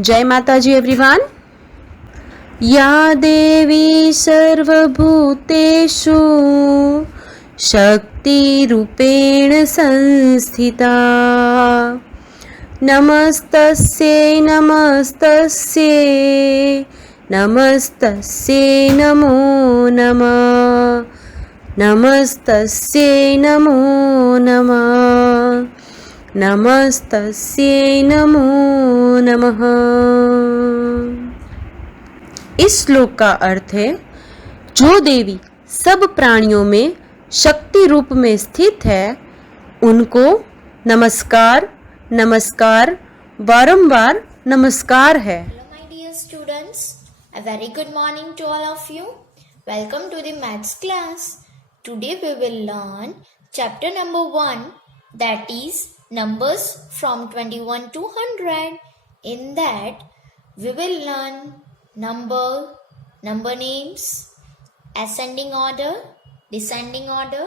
जय माताजी एवरीवन। या देवी सर्वभूतेषु शक्तिरूपेण संस्थिता नमस्तस्यै नमस्तस्यै नमस्तस्यै नमो नमः नमस्तस्यै नमो नमः नमस्तस्यै नमो नमः। इस श्लोक का अर्थ है, जो देवी सब प्राणियों में शक्ति रूप में स्थित है उनको नमस्कार नमस्कार बारंबार नमस्कार है। Hello my dear students, a very good morning to all of you. Welcome to the maths class. Today we will learn chapter number 1, that is numbers from 21 to 100. In that we will learn number names, ascending order, descending order,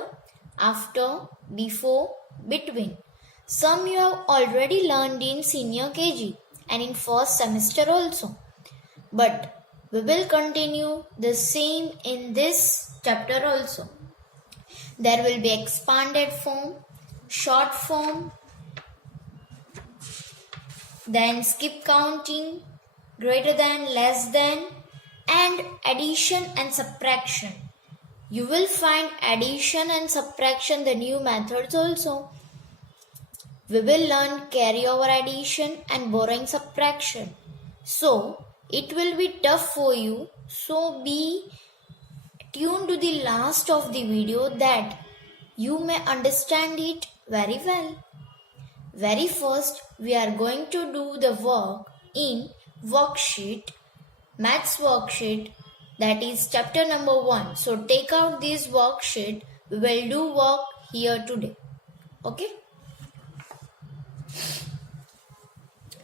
after, before, between. Some you have already learned in senior KG and in first semester also. But we will continue the same in this chapter also. There will be expanded form, short form, then skip counting, greater than, less than, and addition and subtraction. You will find addition and subtraction, the new methods also. We will learn carryover addition and borrowing subtraction. So, it will be tough for you. So, be tuned to the last of the video that you may understand it very well. Very first, we are going to do the work in worksheet, maths worksheet, that is chapter number 1. So, take out this worksheet. We will do work here today. Okay?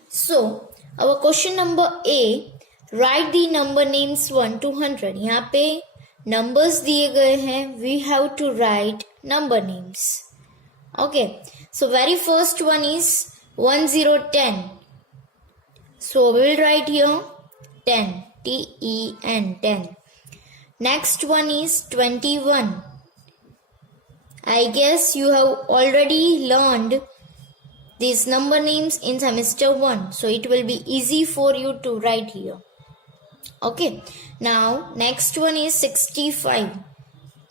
So, our question number A, write the number names 1 to 100. यहाँ पे numbers दिए गए हैं, we have to write number names. Okay, so very first one is 1010. So we will write here 10, T-E-N, 10. Next one is 21. I guess you have already learned these number names in semester 1, so it will be easy for you to write here. Okay, now next one is 65.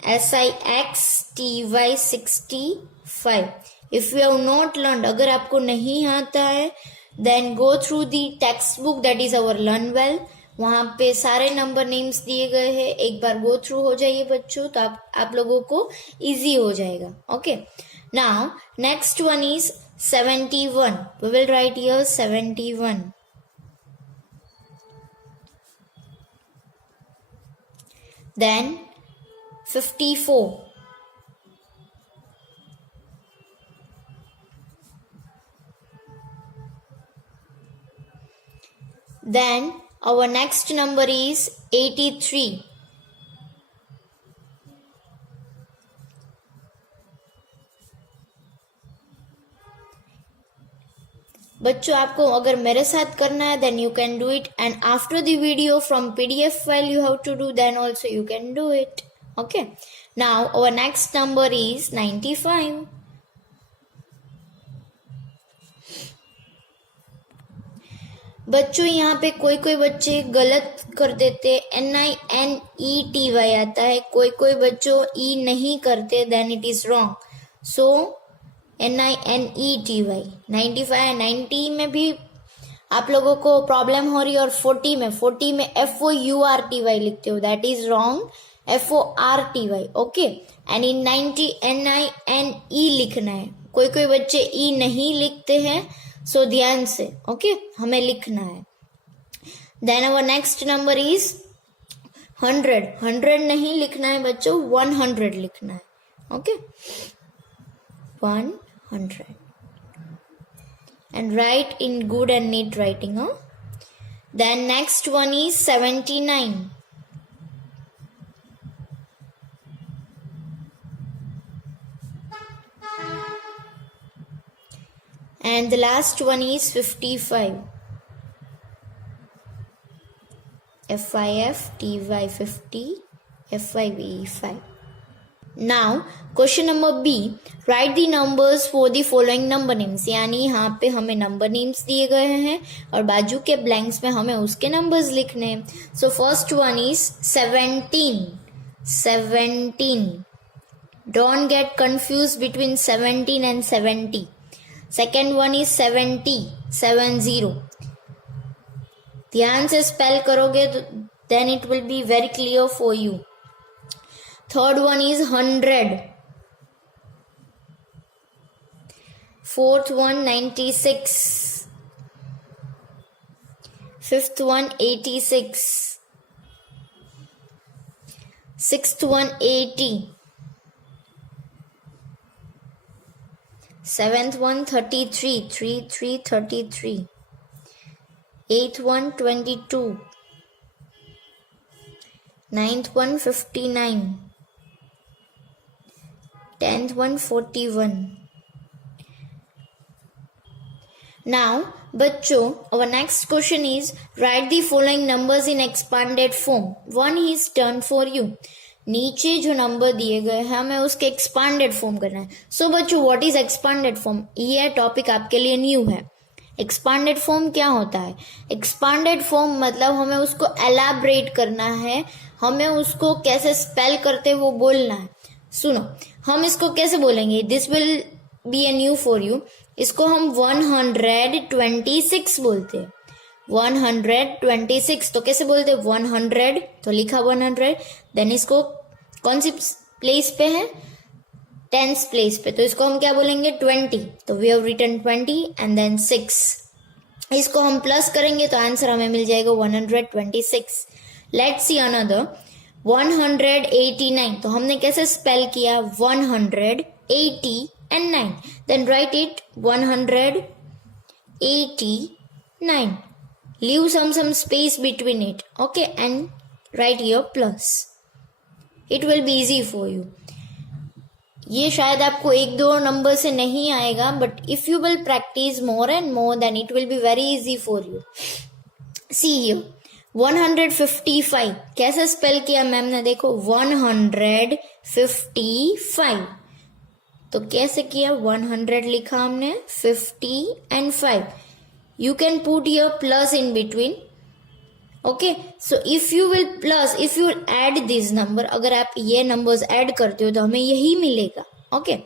SIXTY 65. If you have not learned, अगर आपको नहीं आता है, then go through the textbook, that is our Learn Well. वहाँ पे सारे number names दिए गए हैं, एक बार गो थ्रू हो जाइए बच्चों, तो आप लोगों को इजी हो जाएगा. Okay, now next one is 71. We will write here 71. Then 54. Then our next number is 83. बच्चों आपको अगर मेरे साथ करना है then you can do it, and after the video from PDF file you have to do, then also you can do it. Okay, now our next number is 95. बच्चों यहाँ पे कोई कोई बच्चे गलत कर देते, NINETY आता है, कोई कोई बच्चों E नहीं करते, then it is wrong. So NINETY 95, 90 में भी आप लोगों को प्रॉब्लम हो रही है, और 40 में FOURTY लिखते हो, that is wrong. FORTY. Okay, and in 90 NINE लिखना है. कोई कोई बच्चे ई नहीं लिखते हैं, सो ध्यान से ओके हमें लिखना है. Then our next number is 100. 100 नहीं लिखना है बच्चों, 100 लिखना है. Okay, 100 and write in good and neat writing. Then next one is 79. And the last one is 55. FIF, TY 50, FIVE 5. Now question number B, write the numbers for the following number names. यानी यहाँ पे हमें number names दिए गए हैं और बाजू के ब्लैंक्स में हमें उसके नंबर्स लिखने हैं. So first one is 17. 17. Don't get confused between 17 and 70. Second one is 70. 70. ध्यान से स्पेल करोगे तो then it will be very clear for you. Third one is 100. Fourth one 96. Fifth one 86. Sixth one 80. Seventh one 33. 33. Eighth one 22. Ninth one 59. 10th one 41. Now बच्चों, our next question is write the following numbers in expanded form. One is done for you. नीचे जो नंबर दिए गए हैं हमें उसके expanded form करना है. सो बच्चों, व्हाट इज एक्सपांडेड फॉर्म? ये टॉपिक आपके लिए न्यू है. एक्सपांडेड फॉर्म क्या होता है? एक्सपांडेड फॉर्म मतलब हमें उसको एलैबोरेट करना है, हमें उसको कैसे स्पेल करते वो बोलना है. सुनो, हम इसको कैसे बोलेंगे? This will be a new for you. इसको हम 126 बोलते हैं. 126 तो कैसे बोलते हैं? 100 तो लिखा 100. देन इसको कौन सी प्लेस पे है? टेंस प्लेस पे, तो इसको हम क्या बोलेंगे? 20. तो we have written 20 and then 6. इसको हम प्लस करेंगे तो आंसर हमें मिल जाएगा 126. Let's see another 189. तो हमने कैसे स्पेल किया? 180 and 9. Then write it 189. Leave some space between it. Okay, and write here plus. It will be easy for you. ये शायद आपको एक दो नंबर से नहीं आएगा, but if you will practice more and more, then it will be very easy for you. See here. 155 कैसे स्पेल किया मैम ने? देखो 155. तो कैसे किया? 100 लिखा हमने, 50 and 5. You can put here plus in between. Okay, so if you will add this number, अगर आप ये numbers add करते हो तो हमें यही मिलेगा. Okay,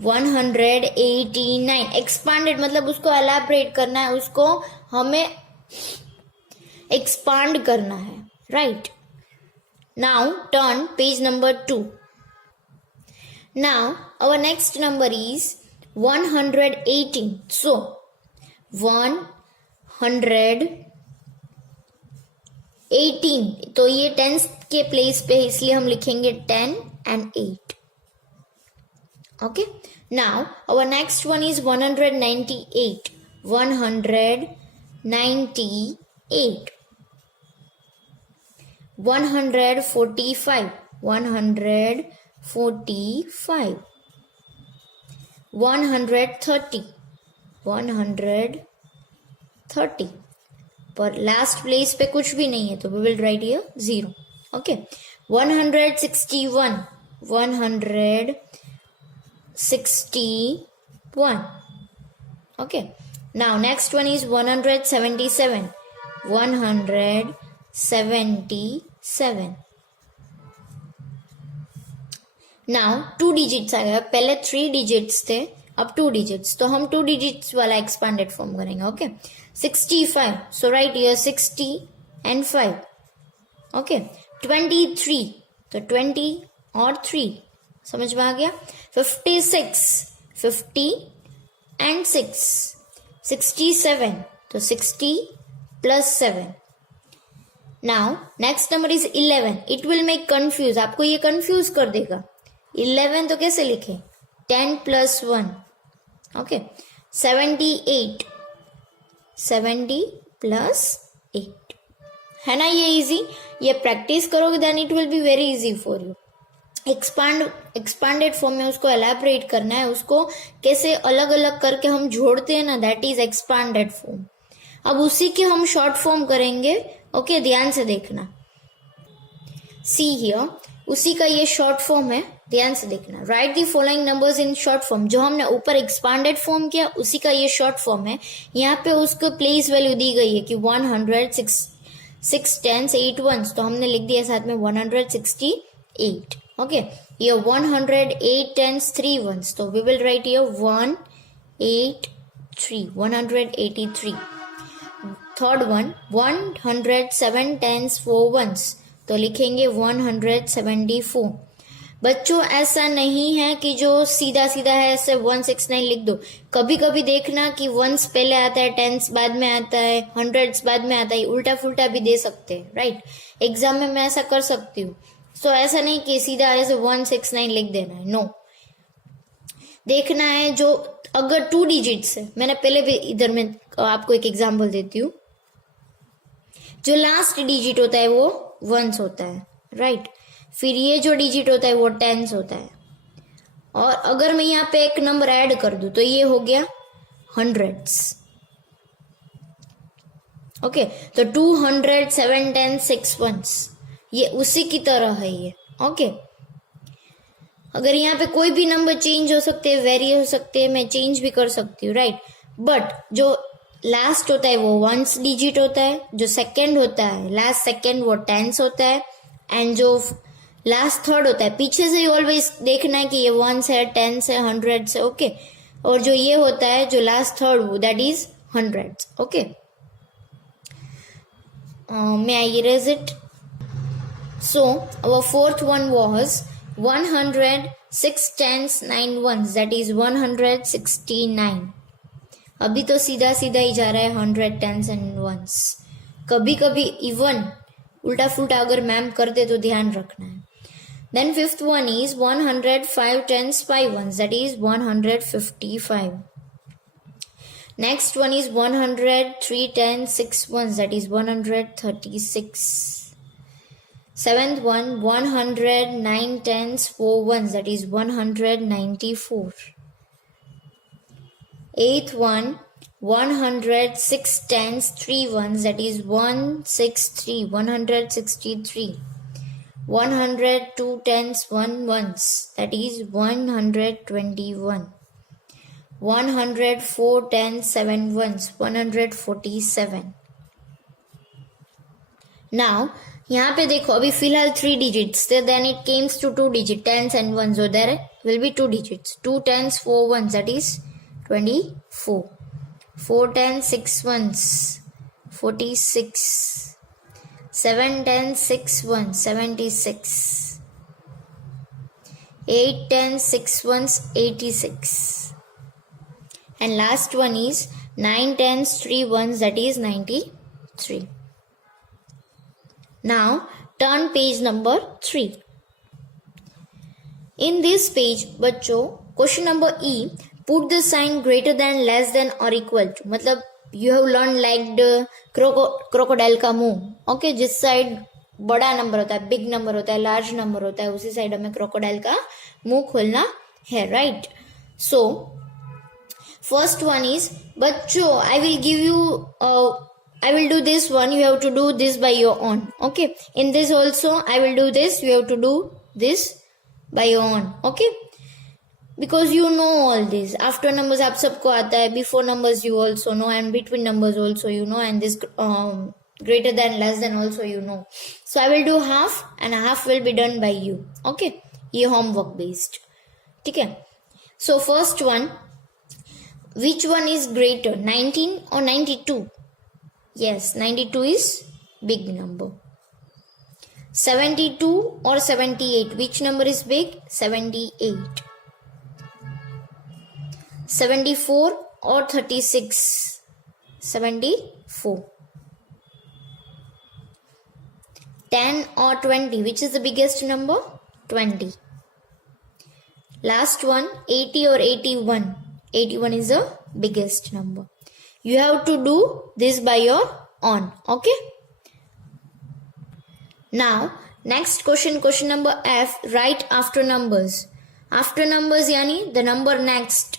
189. expanded मतलब उसको elaborate करना है, उसको हमें expand करना है. Right. Now turn page number 2. Now our next number is 118. So 118 तो ये टेंस के प्लेस पे है, इसलिए हम लिखेंगे 10 and 8. Okay. Now our next one is 198. 198. 145. 145. 130. 130. पर लास्ट प्लेस पे कुछ भी नहीं है तो we will write here 0. Okay. 161. 161. Okay. Now next one is 177. 177. Now 2 digits आ गया. पहले 3 digits थे, अब 2 digits. तो हम 2 digits वाला expanded form करेंगे. Okay. 65. So write here 60 and 5. Okay. 23. तो 20 और 3. समझ में आ गया? 56. 50 and 6. 67. तो 60 plus 7. Now next number is 11. It will make confuse. आपको ये confuse कर देगा. 11 तो कैसे लिखे? 10 plus 1. Okay. 78. 70 plus 8. है ना ये easy? ये practice करोगे then it will be very easy for you. expanded form में उसको elaborate करना है, उसको कैसे अलग अलग करके हम जोड़ते हैं ना, that is expanded form. अब उसी के हम short form करेंगे ओके, ध्यान से देखना। सी हियर, उसी का ये शॉर्ट फॉर्म है, ध्यान से देखना। Right the following numbers in short form, जो हमने ऊपर एक्सपांडेड फॉर्म किया उसी का ये शॉर्ट फॉर्म है। यहाँ पे उसको प्लेस वैल्यू दी गई है कि 100, 6 10s 8 1s, तो हमने लिख दिया साथ में 168। ओके, ये 108 10s 3 1s, तो we will write here 183, 183। Third one 107 10s 4 1s, तो लिखेंगे 174। बच्चों ऐसा नहीं है कि जो सीधा सीधा है ऐसे 169 लिख दो। कभी कभी देखना कि 1s पहले आता है, 10s बाद में आता है, 100s बाद में आता है, उल्टा फुल्टा भी दे सकते हैं, राइट। एग्जाम में मैं ऐसा कर सकती हूँ। सो ऐसा नहीं कि सीधा ऐसे 169 लिख देना है, नो। देखना है जो अगर 2 डिजिट्स है, मैंने पहले भी इधर में आपको एक एग्जाम्पल देती हूँ। जो लास्ट डिजिट होता है वो 1s होता है, राइट। फिर ये जो डिजिट होता है वो 10s होता है। और अगर मैं यहाँ पे एक नंबर ऐड कर दूं तो ये हो गया 100s। ओके, तो 200 7 10 6 1s, ये उसी की तरह है ये। ओके, अगर यहाँ पे कोई भी नंबर चेंज हो सकते हैं, वेरी हो सकते हैं, मैं चेंज भी कर सकती हूँ, राइट। बट जो लास्ट होता है वो 1s डिजिट होता है, जो सेकंड होता है लास्ट सेकंड वो 10s होता है, एंड जो लास्ट थर्ड होता है पीछे से ही ऑलवेज देखना है कि ये 1s है, 10s है, 100s है। ओके, और जो ये होता है जो last third that is 100s। Okay, may I erase it? So our fourth one was 100 6 10s 9 1s, that is 169। अभी तो सीधा सीधा ही जा रहा है 100 10s and 1s। कभी कभी इवन उल्टा फुल्टा अगर मैम कर दे तो ध्यान रखना है। Then fifth one is 105 10s 5 1s, that is 155। Next one is 100 3 10 6 1s, that is 136। Seventh one 100 9 10s 4 1s, that is 194। Eighth one 100 6 10s 3 1s, that is 163, 163। 100 2 10s 1 1s, that is 121। 100 4 10s 7 1s, 147। Now यहाँ पे देखो अभी फिलहाल 3 digits थे, then it came to 2 digits 10s and 1s, so there will be 2 digits, 2 10s 4 1s, that is 24। 4 10s 6 1s 46। 7 10 6 1 76। 8 10 6 1s 86। and last one is 9 10s 3 1s, that is 93। now turn page number 3। in this page बच्चों question number E, put the sign greater than, less than or equal to, मतलब you have learned like the crocodile का मुंह। ओके, जिस साइड बड़ा नंबर होता है, big number होता है, लार्ज नंबर होता है, उसी साइड हमें क्रोकोडाइल का मुंह खोलना है, right. So first one is बच्चों I will give you I will do this one, you have to do this by your own. Okay, in this also I will do this, you have to do this by your own. Okay, because you know all this. After numbers आप सबको आता है, before numbers you also know, and between numbers also you know, and this greater than, less than also you know. So I will do half and half will be done by you. Okay, ये homework based. ठीक है. So first one, which one is greater, 19 or 92? Yes, 92 is big number. 72 or 78, which number is big? 78. 74 or 36? 74. 10 or 20, which is the biggest number? 20. Last one, 80 or 81? 81 is the biggest number. You have to do this by your own. Okay. Now next question, question number F, write after numbers. After numbers yani the number next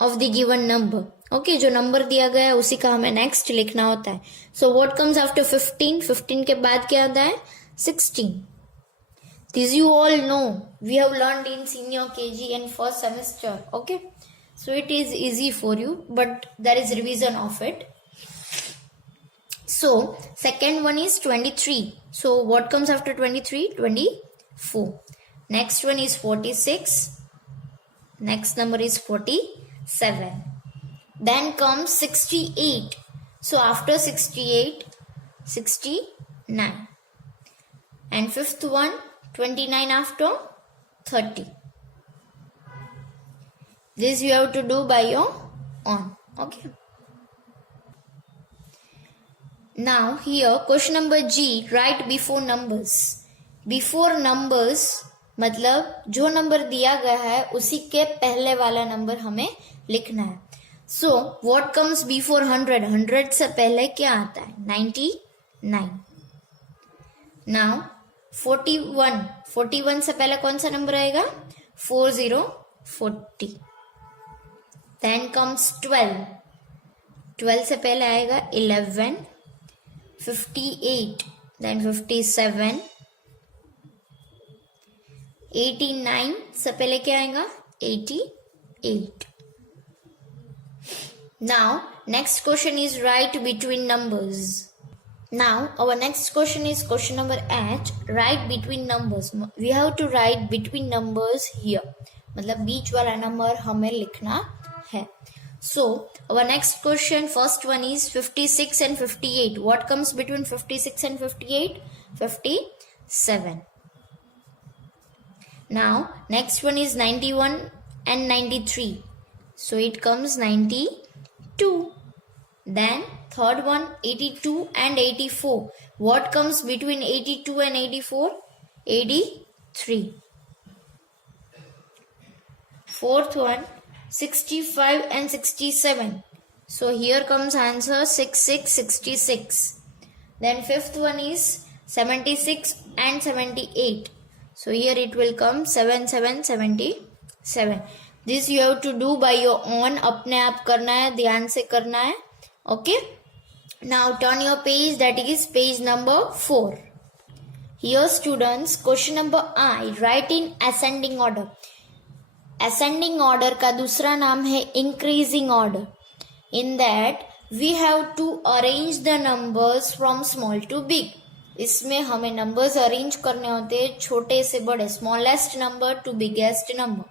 of the given number. Okay, जो नंबर दिया गया है उसी का हमें नेक्स्ट लिखना होता है. So what comes after 15? 15 के बाद क्या आता है? 16. This you all know. We have learned in senior KG and first semester. Okay. So it is easy for you, but there is revision of it. So second one is 23. So what comes after 23? 24. Next one is 46. Next number is 47. Then comes 68. So after 68, 69. And fifth one, 29 after 30. This you have to do by your own. Okay. Now here question number G, write before numbers. Before numbers मतलब जो नंबर दिया गया है उसी के पहले वाला नंबर हमें लिखना है. So what comes before 100? 100 से पहले क्या आता है? 99. Now 41. 41 से पहले कौन सा नंबर आएगा? 4040. Then comes 12. 12 से पहले आएगा 11. 58. Then 57. 89 से पहले क्या आएगा? 88. Now next question is write between numbers. Now our next question is question number 8. Write between numbers. We have to write between numbers here. मतलब बीच वाला नंबर हमें लिखना है. So our next question, first one is 56 and 58. What comes between 56 and 58? 57. Now next one is 91 and 93. So it comes 92. Then third one, 82 and 84. What comes between 82 and 84? 83. Fourth one, 65 and 67. So here comes answer 6666. Then fifth one is 76 and 78. So here it will come 7777. This you have to do by your own. अपने आप करना है, ध्यान से करना है. Okay. Now turn your page, that is page number 4. Here students, question number I, write in ascending order. Ascending order का दूसरा नाम है increasing order. In that we have to arrange the numbers from small to big. इसमें हमें numbers arrange करने होते हैं छोटे से बड़े, smallest number to biggest number.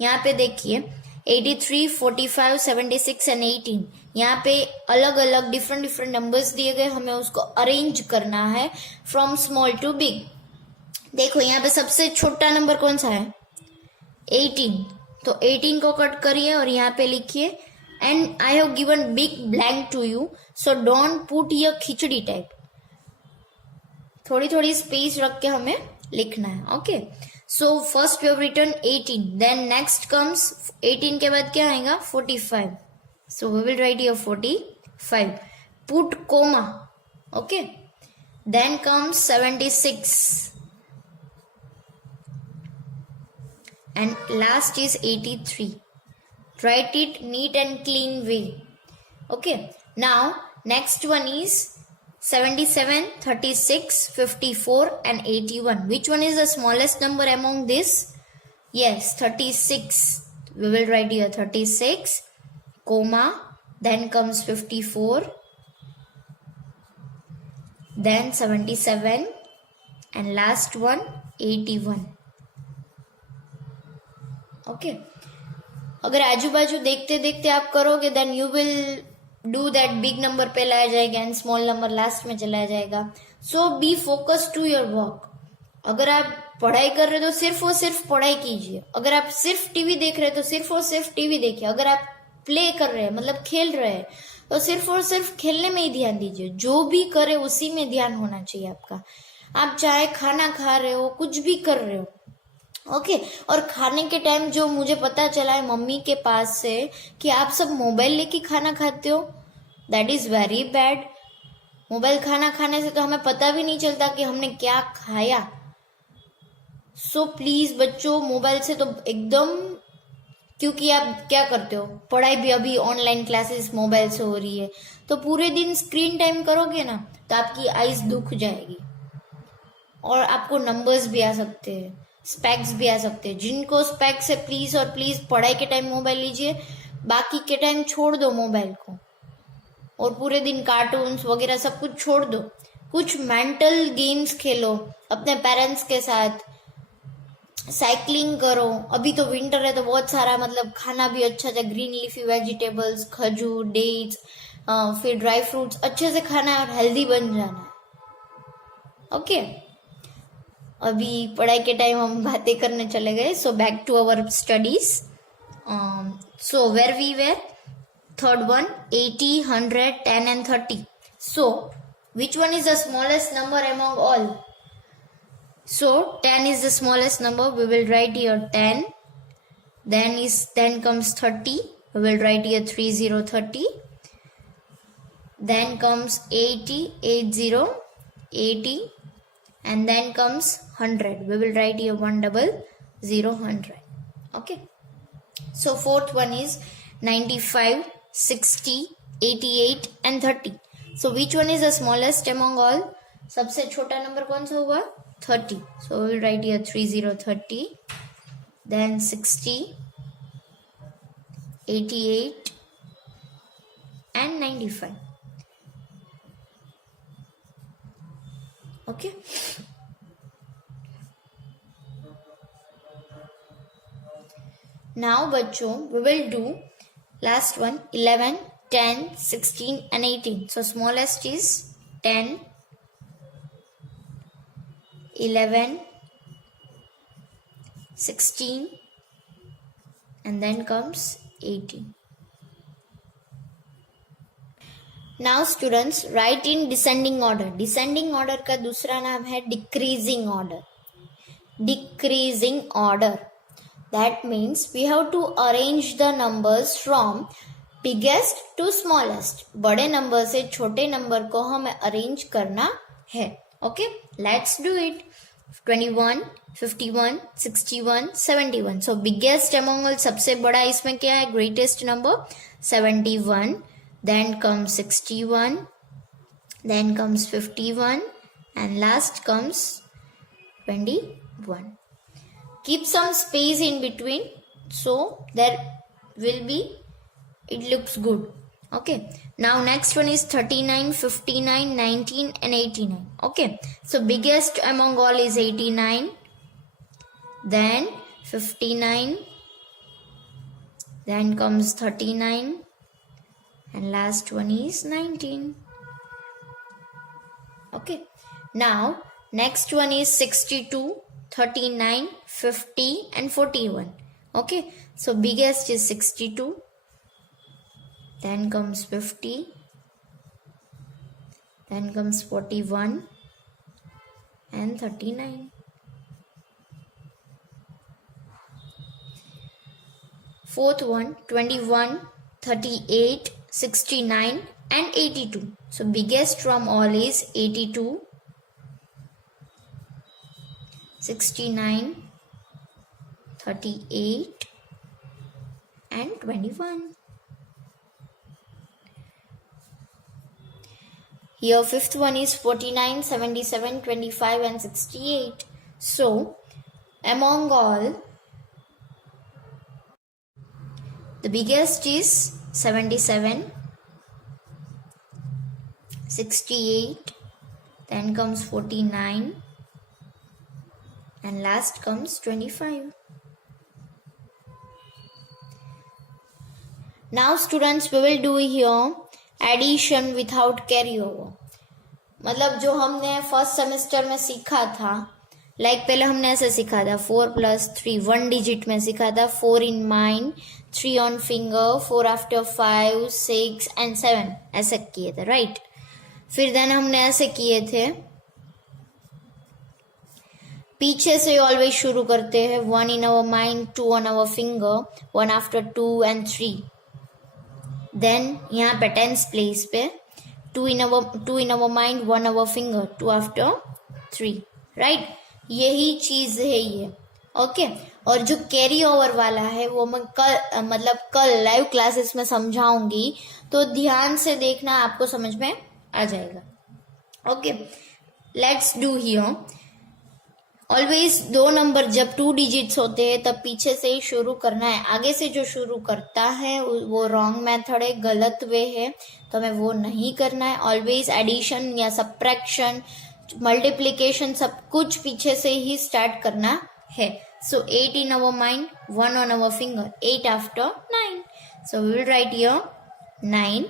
यहाँ पे देखिए 83, 45, 76 and 18. यहाँ पे अलग अलग डिफरेंट नंबर्स दिए गए, हमें उसको अरेंज करना है फ्रॉम स्मॉल टू बिग. देखो यहाँ पे सबसे छोटा नंबर कौन सा है? 18. तो 18 को कट करिए और यहाँ पे लिखिए and I have given big blank to you, so don't put your khichdi type. थोड़ी थोड़ी स्पेस रख के हमें लिखना है. Okay. So first we have written 18. Then next comes 18 के बाद क्या आएगा? 45. So we will write here 45. Put comma. Okay. Then comes 76. And last is 83. Write it neat and clean way. Okay. Now next one is 77, 36, 54 and 81. Which one is the smallest number among this? Yes, 36. We will write here 36, comma, then comes 54, then 77 and last one 81. Okay. अगर आजू बाजू देखते देखते आप करोगे then you will do that big number पहले आ जाएगा and small number last में चला जाएगा. So be focused to your work. अगर आप पढ़ाई कर रहे हो तो सिर्फ और सिर्फ पढ़ाई कीजिए. अगर आप सिर्फ टीवी देख रहे हो तो सिर्फ और सिर्फ टीवी देखिए. अगर आप प्ले कर रहे हैं मतलब खेल रहे हैं तो सिर्फ और सिर्फ खेलने में ही ध्यान दीजिए. जो भी करे उसी में ध्यान होना चाहिए आपका. आप चाहे खाना खा रहे हो, कुछ भी कर रहे हो. ओके. और खाने के टाइम जो मुझे पता चला है मम्मी के पास से कि आप सब मोबाइल लेके खाना खाते हो, that is very bad. Mobile खाना खाने से तो हमें पता भी नहीं चलता कि हमने क्या खाया. सो प्लीज बच्चों, मोबाइल से तो एकदम, क्योंकि आप क्या करते हो, पढ़ाई भी अभी ऑनलाइन क्लासेस मोबाइल से हो रही है, तो पूरे दिन स्क्रीन टाइम करोगे ना तो आपकी आईज दुख जाएगी और आपको नंबर्स भी आ सकते हैं, स्पेक्स भी आ सकते हैं। जिनको स्पेक्स है प्लीज और प्लीज पढ़ाई के टाइम मोबाइल लीजिए, बाकी के टाइम छोड़ दो मोबाइल को और पूरे दिन कार्टून्स वगैरह सब कुछ छोड़ दो। कुछ मेंटल गेम्स खेलो अपने पेरेंट्स के साथ, साइकिलिंग करो। अभी तो विंटर है तो बहुत सारा मतलब खाना भी अच्छा है, ग्रीन लीफी वेजिटेबल्स, खजूर, डेट्स, फिर ड्राई फ्रूट्स अच्छे से खाना है और हेल्दी बन जाना है। ओके, अभी पढ़ाई के टाइम हम बातें करने चले गए। So back to our studies. So where we were, third one 80, 100, 10 and 30. So which one is the smallest number among all? So 10 is the smallest number. We will write here 10. Then comes 30. We will write here 30. Then comes 80, 80. And then comes 100. We will write here 100. Okay. So fourth one is 95, 60, 88 and 30. So which one is the smallest among all? सबसे छोटा नंबर कौन सा होगा? 30. So we will write here 30. Then 60, 88 and 95. Okay. Now बच्चों we will do last one 11, 10, 16 and 18. So smallest is 10, 11, 16 and then comes 18. Now students write in descending order. Descending order का दूसरा नाम है decreasing order. Decreasing order. That means we have to arrange the numbers from biggest to smallest. बड़े नंबर से छोटे नंबर को हमें अरेंज करना है. Okay, let's do it. 21, 51, 61, 71. So biggest among all, सबसे बड़ा इसमें क्या है? Greatest number 71. Then comes 61. Then comes 51. And last comes 21. Keep some space in between so there will be, it looks good. Okay, now next one is 39, 59, 19 and 89. Okay, so biggest among all is 89, then 59, then comes 39 and last one is 19. Okay, now next one is 62, 39, 50 and 41. Okay, so biggest is 62, then comes 50, then comes 41 and 39. Fourth one 21, 38, 69 and 82. So biggest from all is 82, 69, 38 and 21. Here fifth one is 49, 77, 25 and 68. So among all, the biggest is 77, 68, then comes 49 and last comes 25. Now students, we will do here addition without carryover. मतलब जो हमने first semester में सीखा था, लाइक पहले हमने ऐसे सीखा था 4 + 3 1 डिजिट में सीखा था, 4 इन माइंड, 3 ऑन फिंगर, 4 आफ्टर 5, 6 and 7 ऐसे किए थे, राइट। फिर देन हमने ऐसे किए थे, पीछे से ऑलवेज शुरू करते हैं, 1 in our mind, 2 on our finger, 1 after 2 and 3। Then यहाँ पे टेंस प्लेस पे 2 in our mind, 1 our finger, 2 after 3, राइट। यही चीज है ये, ओके। और जो कैरी ओवर वाला है वो मैं कल लाइव क्लासेस में समझाऊंगी, तो ध्यान से देखना, आपको समझ में आ जाएगा। Okay, let's do here. Always दो नंबर जब 2 डिजिट्स होते हैं तब पीछे से ही शुरू करना है। आगे से जो शुरू करता है वो रॉन्ग मेथड है, गलत वे है, तो हमें वो नहीं करना है। ऑलवेज एडिशन या सब्ट्रैक्शन, मल्टीप्लिकेशन सब कुछ पीछे से ही स्टार्ट करना है। सो 8 in our mind, 1 on our finger, 8 after 9. So we will write here 9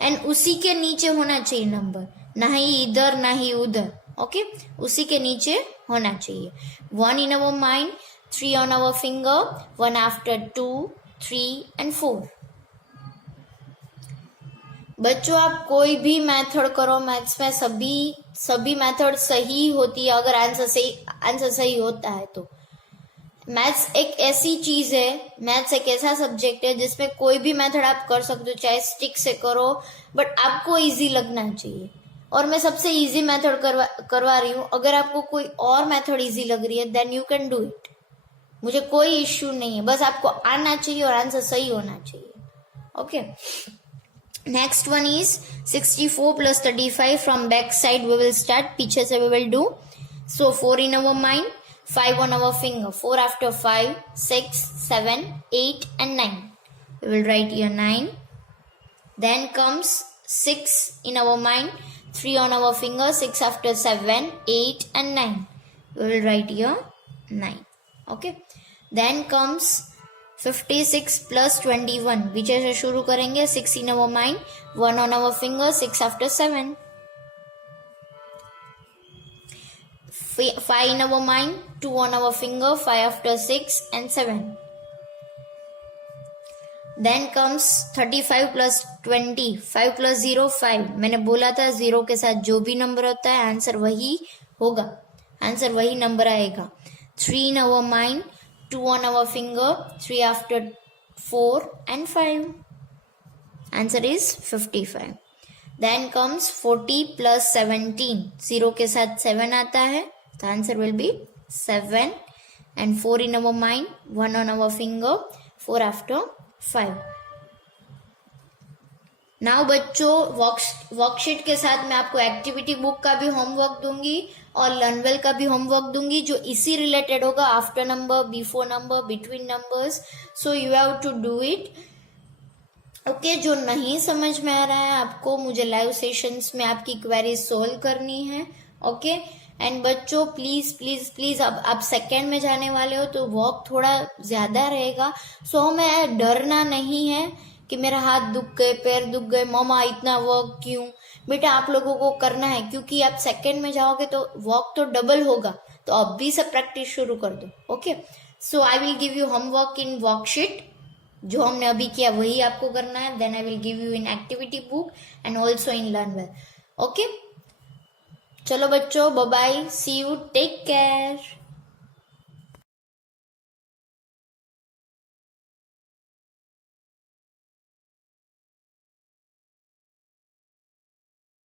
and उसी के नीचे होना चाहिए नंबर, ना ही इधर ना ही उधर। ओके, उसी के नीचे होना चाहिए। 1 in our mind, 3 on our finger, 1 after 2, 3 and 4। बच्चों आप कोई भी मेथड करो, मैथ्स में सभी मेथड सही होती है अगर आंसर सही होता है तो। मैथ्स एक ऐसी चीज है, मैथ्स एक ऐसा सब्जेक्ट है जिसमें कोई भी मेथड आप कर सकते हो, चाहे स्टिक से करो, बट आपको इजी लगना चाहिए। और मैं सबसे इजी मेथड करवा रही हूँ। अगर आपको कोई और मेथड इजी लग रही है then you can do it, मुझे कोई इश्यू नहीं है, बस आपको आना चाहिए और आंसर सही होना चाहिए। Okay, next one is 64 plus 35 from back side we will start, पीछे से we will do. So 4 in our mind, 5 on our finger, 4 after 5, 6, 7, 8 and 9. We will write here 9. Then comes 6 in our mind, 3 on our finger, 6 after 7, 8 and 9. We will write here 9. Okay. Then comes 56 plus 21. पीछे से शुरू करेंगे। 6 in our mind, 1 on our finger, 6 after 7. 5 in our mind, 2 on our finger, 5 after 6 and 7. Then comes 35 plus 20, 5 plus 0, 5. मैंने बोला था 0 के साथ जो भी नंबर होता है आंसर वही होगा, आंसर वही नंबर आएगा। 3 in our mind, 2 on our finger, 3 after 4 and 5. Answer is 55. Then comes 40 plus 17. 0 के साथ 7 आता है, the answer will be 7 and 4 in our mind, 1 on our finger, 4 after 5. नाउ बच्चों वर्कशीट के साथ मैं आपको एक्टिविटी बुक का भी होमवर्क दूंगी और लर्नवेल का भी होमवर्क दूंगी जो इसी रिलेटेड होगा, after number, before number, between numbers. So you have to do it. Okay, जो नहीं समझ में आ रहा है आपको, मुझे लाइव सेशंस में आपकी क्वेरी सोल्व करनी है। ओके, एंड बच्चों प्लीज प्लीज प्लीज, अब आप सेकेंड में जाने वाले हो तो वर्क थोड़ा ज्यादा रहेगा। सो हमें डरना नहीं है कि मेरा हाथ दुख गए, पैर दुख गए, मम्मा इतना वर्क क्यों। बेटा आप लोगों को करना है क्योंकि आप सेकेंड में जाओगे तो वर्क तो डबल होगा, तो अभी से प्रैक्टिस शुरू कर दो। Okay, so I will give you homework in worksheet, जो हमने अभी किया वही आपको करना है। Then I will give you in activity book and also in Learnwell. Okay, चलो बच्चों, bye bye, see you, take care.